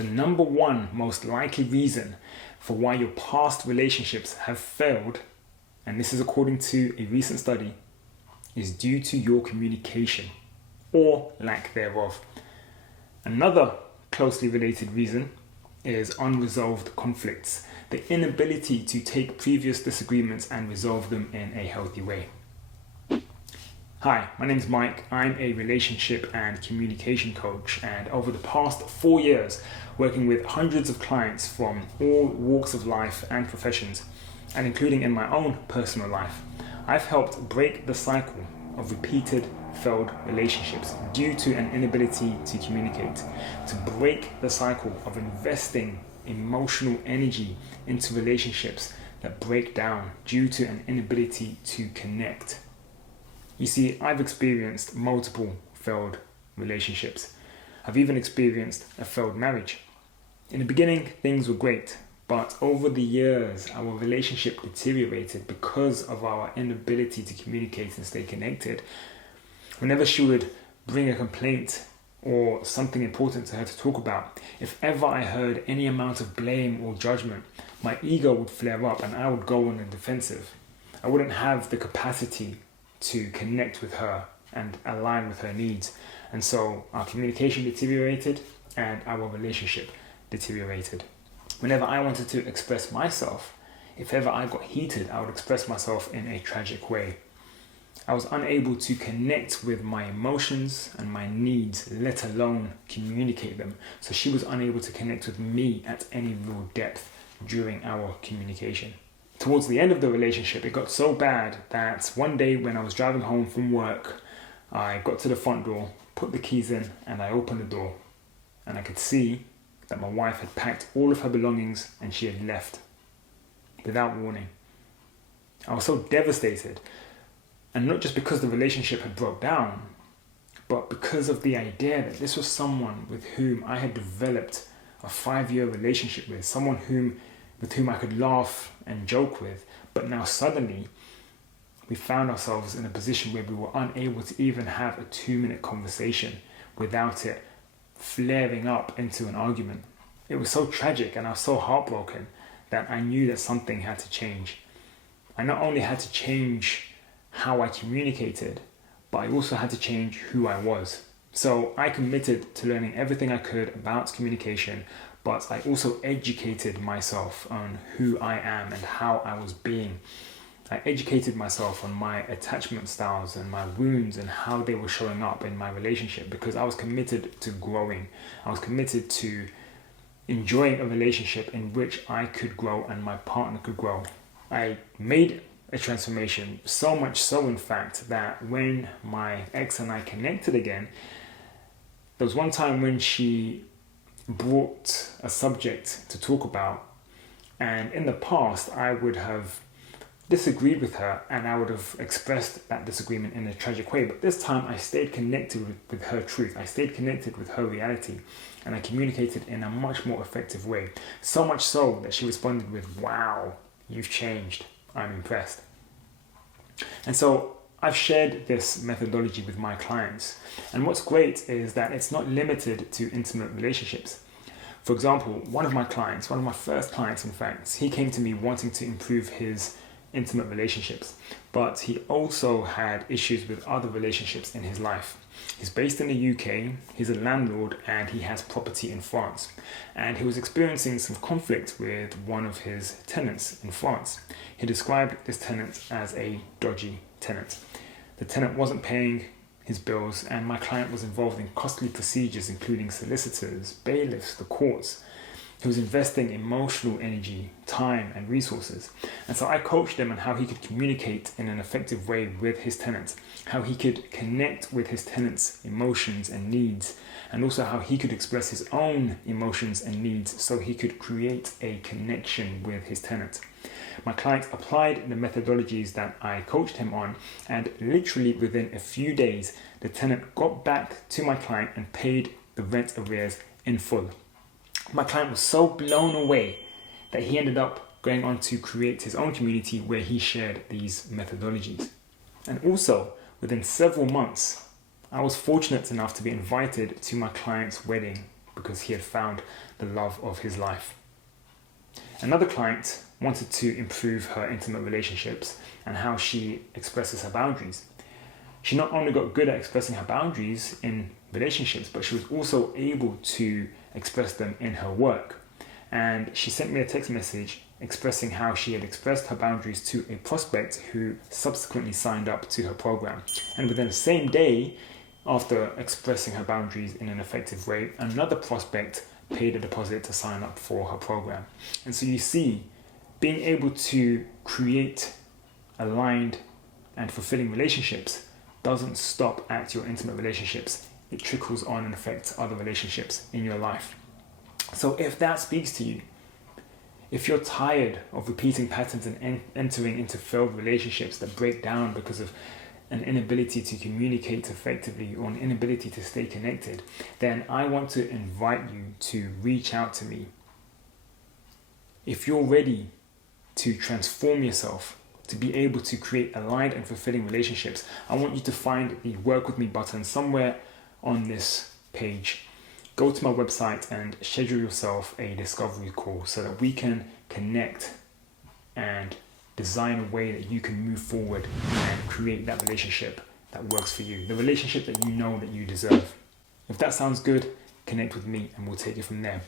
The number one most likely reason for why your past relationships have failed, and this is according to a recent study, is due to your communication or lack thereof. Another closely related reason is unresolved conflicts, the inability to take previous disagreements and resolve them in a healthy way. Hi, my name is Mike. I'm a relationship and communication coach, and over the past 4 years, working with hundreds of clients from all walks of life and professions, and including in my own personal life, I've helped break the cycle of repeated failed relationships due to an inability to communicate, to break the cycle of investing emotional energy into relationships that break down due to an inability to connect. You see, I've experienced multiple failed relationships. I've even experienced a failed marriage. In the beginning, things were great, but over the years, our relationship deteriorated because of our inability to communicate and stay connected. Whenever she would bring a complaint or something important to her to talk about, if ever I heard any amount of blame or judgment, my ego would flare up and I would go on the defensive. I wouldn't have the capacity to connect with her and align with her needs. And so our communication deteriorated and our relationship deteriorated. Whenever I wanted to express myself, if ever I got heated, I would express myself in a tragic way. I was unable to connect with my emotions and my needs, let alone communicate them. So she was unable to connect with me at any real depth during our communication. Towards the end of the relationship, it got so bad that one day when I was driving home from work, I got to the front door, put the keys in, and I opened the door. And I could see that my wife had packed all of her belongings and she had left without warning. I was so devastated. And not just because the relationship had broke down, but because of the idea that this was someone with whom I had developed a 5-year relationship with, someone with whom I could laugh and joke with. But now suddenly, we found ourselves in a position where we were unable to even have a 2-minute conversation without it flaring up into an argument. It was so tragic and I was so heartbroken that I knew that something had to change. I not only had to change how I communicated, but I also had to change who I was. So I committed to learning everything I could about communication, but I also educated myself on who I am and how I was being. I educated myself on my attachment styles and my wounds and how they were showing up in my relationship, because I was committed to growing. I was committed to enjoying a relationship in which I could grow and my partner could grow. I made a transformation, so much so in fact that when my ex and I connected again, there was one time when she brought a subject to talk about, and in the past I would have disagreed with her and I would have expressed that disagreement in a tragic way, but this time I stayed connected with her truth. I stayed connected with her reality and I communicated in a much more effective way, so much so that she responded with, "Wow, you've changed. I'm impressed." And so I've shared this methodology with my clients. And what's great is that it's not limited to intimate relationships. For example, one of my first clients in fact, he came to me wanting to improve his intimate relationships, but he also had issues with other relationships in his life. He's based in the UK, he's a landlord, and he has property in France. And he was experiencing some conflict with one of his tenants in France. He described this tenant as a dodgy tenant. The tenant wasn't paying his bills, and my client was involved in costly procedures, including solicitors, bailiffs, the courts. He was investing emotional energy, time, and resources. And so I coached him on how he could communicate in an effective way with his tenants, how he could connect with his tenants' emotions and needs, and also how he could express his own emotions and needs so he could create a connection with his tenant. My client applied the methodologies that I coached him on, and literally within a few days, the tenant got back to my client and paid the rent arrears in full. My client was so blown away that he ended up going on to create his own community where he shared these methodologies. And also, within several months, I was fortunate enough to be invited to my client's wedding because he had found the love of his life. Another client wanted to improve her intimate relationships and how she expresses her boundaries. She not only got good at expressing her boundaries in relationships, but she was also able to express them in her work. And she sent me a text message expressing how she had expressed her boundaries to a prospect who subsequently signed up to her program. And within the same day, after expressing her boundaries in an effective way, another prospect paid a deposit to sign up for her program. And so you see, being able to create aligned and fulfilling relationships doesn't stop at your intimate relationships. It trickles on and affects other relationships in your life. So if that speaks to you, if you're tired of repeating patterns and entering into failed relationships that break down because of an inability to communicate effectively or an inability to stay connected, then I want to invite you to reach out to me. If you're ready to transform yourself, to be able to create aligned and fulfilling relationships, I want you to find the Work With Me button somewhere on this page. Go to my website and schedule yourself a discovery call so that we can connect and design a way that you can move forward and create that relationship that works for you, the relationship that you know that you deserve. If that sounds good, connect with me and we'll take it from there.